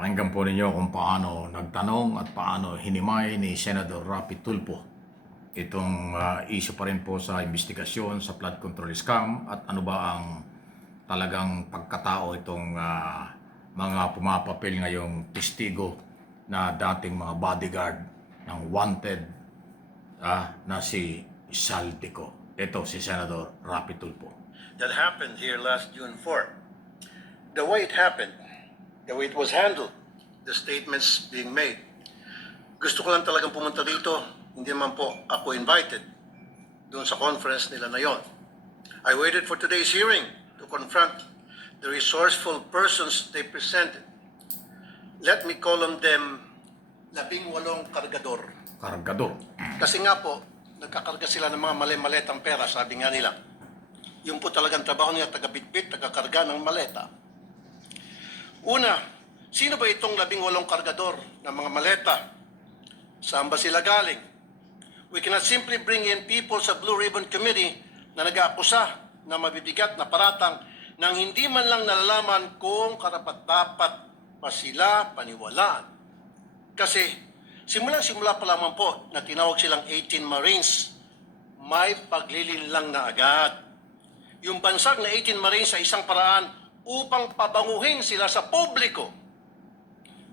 Pakinggan po ninyo kung paano nagtanong at paano hinimay ni Senator Rapi Tulfo itong issue pa rin po sa investigasyon sa flood control scam at ano ba ang talagang pagkatao itong mga pumapapil ngayong testigo na dating mga bodyguard ng wanted na si Saldico. Ito si Senator Rapi Tulfo. That happened here last June 4. The way it happened, the way it was handled, the statements being made. Gusto ko lang talagang pumunta dito. Hindi naman po ako invited doon sa conference nila na yon. I waited for today's hearing to confront the resourceful persons they presented. Let me call on them 18 kargador. Kargador. Kasi nga po, nagkakarga sila ng mga mali-maletang pera, sabi nga nila. Yung po talagang trabaho nila, taga-bitbit, taga-karga ng maleta. Una, sino ba itong 18 kargador ng mga maleta? Saan ba sila galing? We cannot simply bring in people sa Blue Ribbon Committee na nag-aakusa na mabibigat na paratang nang hindi man lang nalalaman kung karapat-dapat pa sila paniwalaan. Kasi simula pa lamang po na tinawag silang 18 Marines, may paglilinlang na agad. Yung bansag na 18 Marines sa isang paraan upang pabanguhin sila sa publiko.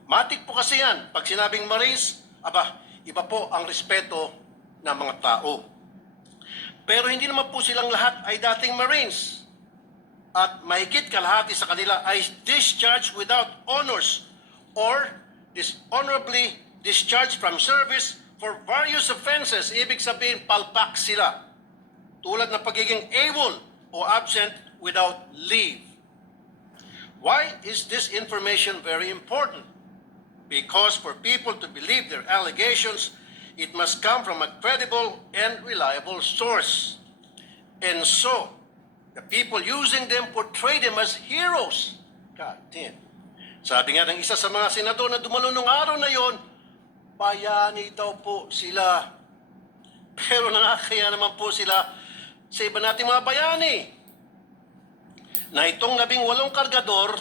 Matik po kasi yan. Pag sinabing Marines, iba po ang respeto ng mga tao. Pero hindi naman po silang lahat ay dating Marines. At mahigit kalahati sa kanila ay discharged without honors or dishonorably discharged from service for various offenses. Ibig sabihin, palpak sila. Tulad ng pagiging AWOL o absent without leave. Why is this information very important? Because for people to believe their allegations, it must come from a credible and reliable source. And so, the people using them portray them as heroes. God damn. Sabi nga ng isa sa mga senador na dumalo nung araw na yon, bayani daw po sila. Pero nakakaya naman po sila sa iba nating mga bayani. Na itong 18 kargador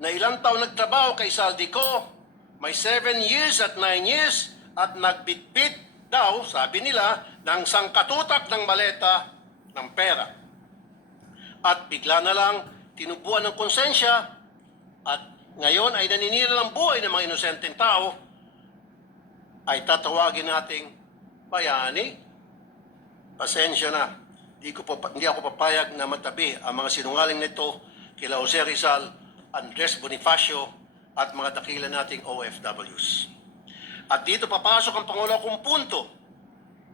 na ilang taon nagtrabaho kay Saldico, may 7 years at 9 years at nagbitbit daw, sabi nila, ng sangkatutak ng maleta ng pera. At bigla na lang tinubuan ng konsensya at ngayon ay naninira ng buhay ng mga inosenteng tao, ay tatawagin nating bayani. Pasensya na. Hindi ako papayag na matabi ang mga sinungaling nito kila Jose Rizal, Andres Bonifacio at mga dakila nating OFWs. At dito papasok ang pangulo kong punto.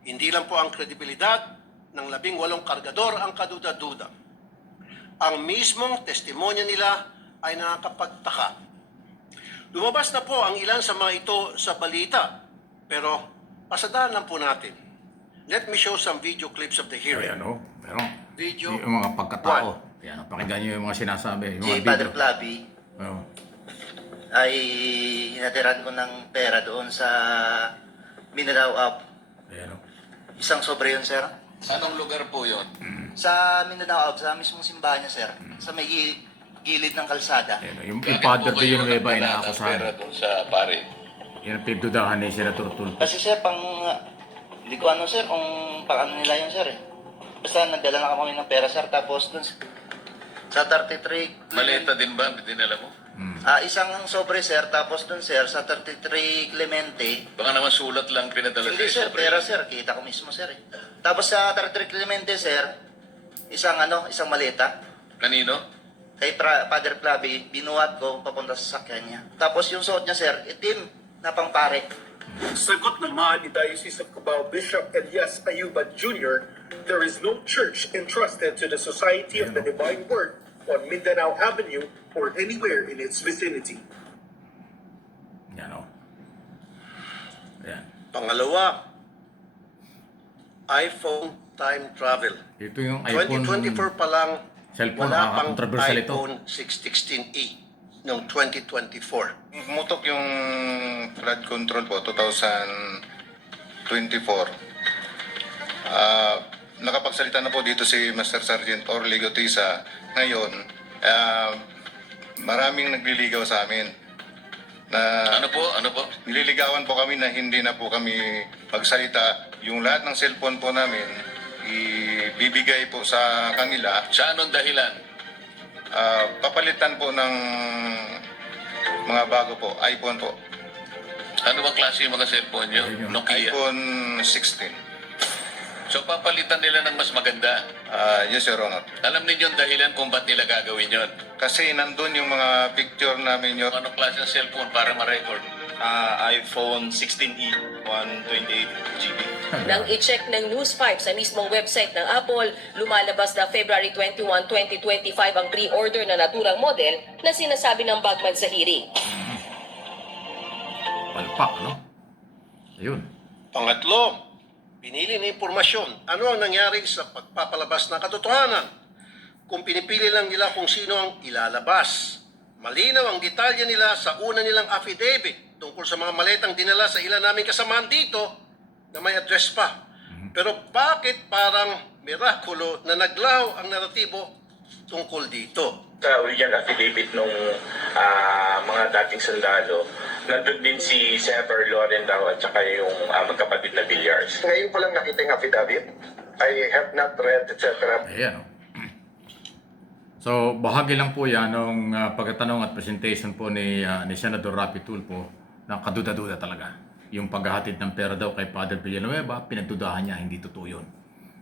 Hindi lang po ang kredibilidad ng 18 kargador ang kaduda-duda. Ang mismong testimonya nila ay nakakapagtaka. Lumabas na po ang ilan sa mga ito sa balita, pero pasadahan lang po natin. Let me show some video clips of the hearing. Ayan pero Video yung mga pagkatao. Ayan pakinggan nyo yung mga sinasabi. Yung Si mga Padre video. Flavi ay hinatiran ko ng pera doon sa Mindanao Up. Ayan Isang sobre yun, sir. Anong lugar po yun? Sa Mindanao Up, sa mismong simbahan niya, sir. Sa may gilid ng kalsada. Yung Bakit father po to kayo yung iba nagdala ng inaakusahan. pera doon sa pare? Yan ang pinagdudahan ni Senator Tulfo. Kasi, sir, hindi ko ano, sir, kung paano nila yun, sir, eh. Basta nagdala na kami ng pera, sir. Tapos dun sa 33... Maleta din ba? Dinala mo? isang sobre, sir. Tapos dun, sir, sa 33 Clemente. Baka naman sulat lang pinadala Hindi, sir, pera, sir. Kita ko mismo, sir, eh. Tapos sa 33 Clemente, sir, isang maleta. Kanino? Kay Padre Flavi, binuhat ko papunta sa sakyan niya. Tapos yung suot niya, sir, itim na pangpare. Sagot naman ni Diocese of Cubao Bishop Elias Ayuba Jr., there is no church entrusted to the Society of the Divine Word on Mindanao Avenue or anywhere in its vicinity. Yan Ayan. Pangalawa, iPhone time travel. Ito yung iPhone. 2024 pa lang, Cellphone, wala pang controversial ito. iPhone 16E noong 2024. Mutok yung flood control po, 2024. Nakapagsalita na po dito si Master Sergeant Orly Gotisa. Ngayon, maraming nagliligaw sa amin. na Ano po? Ano po? nililigawan po kami na hindi na po kami magsalita. Yung lahat ng cellphone po namin, ibibigay po sa kanila. Sa anong dahilan? Papalitan po ng mga bago po, iPhone po. Ano bang klase yung mga cellphone nyo? Nokia. iPhone 16. So papalitan nila ng mas maganda. Yes, Your Honor. Alam ninyo yung dahilan kung ba't nila gagawin yon? Kasi nandun yung mga picture namin, Your Anong klase ng cellphone para ma-record? iPhone 16e, 128 GB. Nang i-check ng News 5 sa mismong website ng Apple, lumalabas na February 21, 2025 ang pre-order na naturang model na sinasabi ng Bagman sa hearing. Palpak, no? Ayun. Pangatlo, pinili na impormasyon. Ano ang nangyari sa pagpapalabas ng katotohanan? Kung pinipili lang nila kung sino ang ilalabas. Malinaw ang detalye nila sa una nilang affidavit tungkol sa mga maletang dinala sa ilan naming kasamahan dito na may address pa. Pero bakit parang mirakulo na naglaho ang naratibo tungkol dito? Sa original affidavit nung mga dating sundalo, nandun din si Sever Loren daw at saka yung magkapatid na Villar. Ngayon ko lang nakita yung affidavit. I have not read, etc. Ayan, oh. So, bahagi lang po yan ng pagkatanong at presentation po ni Senador Rapi Tulfo na kaduda-duda talaga. Yung paghahatid ng pera daw kay Father Villanueva, pinagdudahan niya, hindi totoo yun.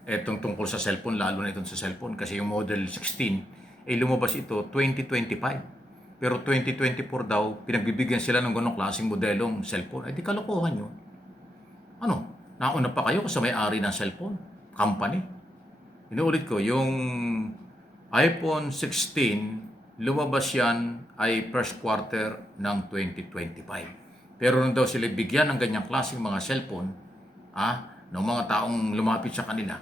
Etong tungkol sa cellphone, lalo na itong sa cellphone, kasi yung Model 16, lumabas ito 2025. Pero 2024 daw, pinagbibigyan sila ng ganong klaseng modelong cellphone. Ay, di kalokohan yun. Ano? Nauna pa kayo sa may-ari ng cellphone? Company? Inuulit ko, yung iPhone 16, lumabas yan ay first quarter ng 2025. Pero nung daw sila bigyan ng ganyang klaseng mga cellphone, ng mga taong lumapit sa kanila,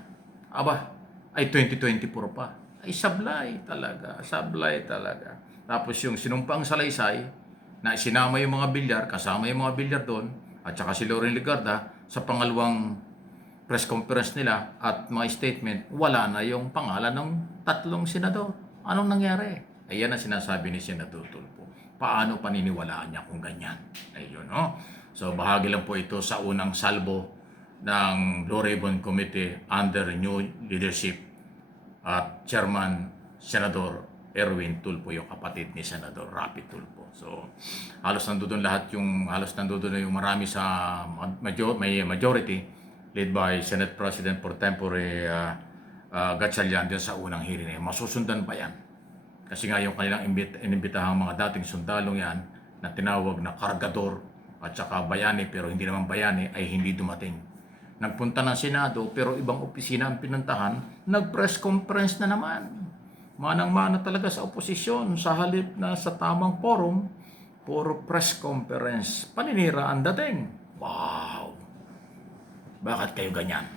ay 2024 pa. Ay sablay talaga, sablay talaga. Tapos yung sinumpang salaysay, na sinama yung mga bilyar, kasama yung mga bilyar doon, at saka si Loren Legarda, sa pangalawang press conference nila at mga statement, wala na yung pangalan ng tatlong senador. Anong nangyari? Ayan ang sinasabi ni Senador Tulfo. Paano paniniwalaan niya kung ganyan? Ayun, no? So, bahagi lang po ito sa unang salbo ng Blue Ribbon Committee under new leadership at Chairman Senador Erwin Tulfo, yung kapatid ni Senador Rapi Tulfo. So, halos nandoon yung marami sa may majority led by Senate President Pro Tempore Gatchalian din sa unang hearing. Masusundan pa yan. Kasi nga yung kanilang inimbitahang mga dating sundalong yan na tinawag na kargador at saka bayani pero hindi naman bayani ay hindi dumating. Nagpunta ng Senado pero ibang opisina ang pinuntahan, nag-press conference na naman. Manang-mana talaga sa oposisyon sa halip na sa tamang forum, puro press conference. Paninira ang dating. Wow! Bakit kayo ganyan?